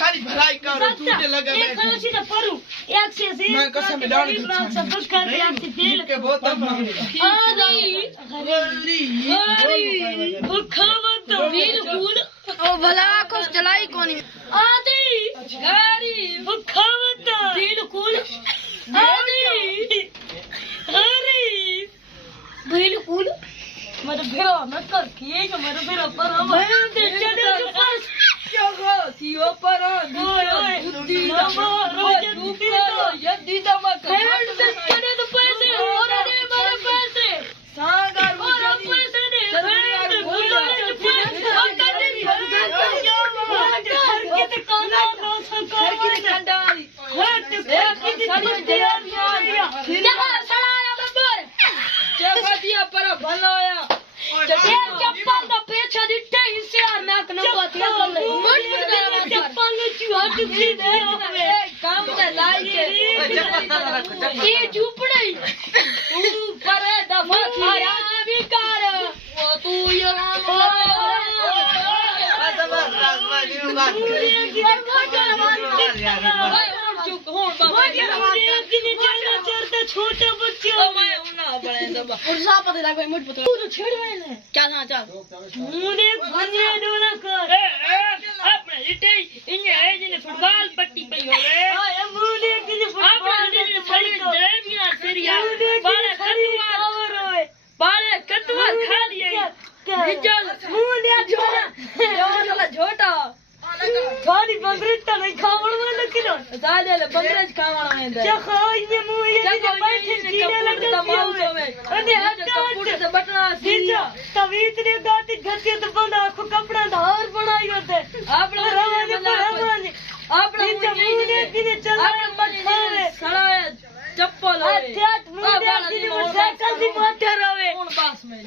सारी भलाई करो टूटे लगा मैं खलोसी तो परू एक से मैं कसम डाल सब कुछ कर दिया आपसे दिल के बहुत आदि भूखावत बिल्कुल ओ भला कुछ चलाई कोनी आदि गारी भूखावत बिल्कुल आदि अरे बिल्कुल मत भेरो मत कर किए कि मत भेरो पर हम चढ़े के पास क्या हो सीओ पर बुद्धि यदि दमक चढ़े तो पैसे और दे मेरे पैसे सागर और पैसे दे छोटा बच्चा क्या समाचार मुझे घुनिया डोला कर अपने लिटे इन्हें है जिन्हें फुटबॉल पट्टी पे हो गए मुझे किसी अपने सड़ी जलेबियां तेरिया बाले कटवा खा लिए हिजल मुझे छोटा छोटा थोड़ी बकरी तो नहीं खावड़ में लकीनो साले बकरेज खावड़ा में दे क्या खाइए मुझे बैठे कीड़े लगे माउसो में अरे हटा पुट से बटना सीधा तभी इतने गाती घसी तो बंदा को कपड़ा धार बनाई होते आपने रवाने आपने मुझे किने चला आपने सड़ा चप्पल अच्छा मुझे किने मोटरसाइकिल दी माथे रवे कौन पास में